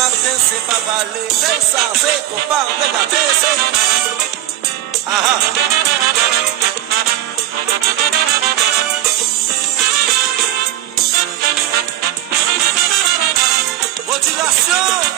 matin, c'est pas parler. C'est ça, c'est qu'on parle, regardez, c'est. Ah ah. Motivation.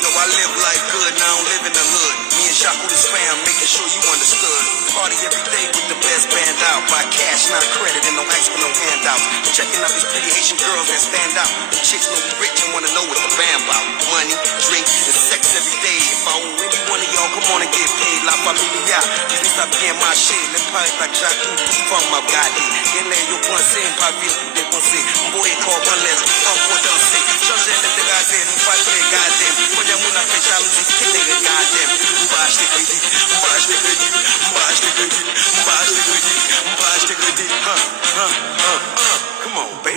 Yo, I live life good, now I don't live in the hood. Me and Shock with his fam, making sure you understood. Party every day with the best band out. Buy cash, not credit, and no ice with no handouts. Checking out these pretty Haitian girls that stand out. The chicks know we rich and wanna know what the band about. Money, drink, and sex every day. If I own any one of y'all, come on and get paid. La familia, these niggas are bien my shit. Les pas like Jacques, from my gadi. Quien le yo pensé, pas bien pour dépenser. Boy, call one less, femme pour danser. Changer les dégazés, nous pas très gardés. Quand y'a mon affaire jalousie, qui n'est regardé. On va acheter crédit, on va acheter crédit.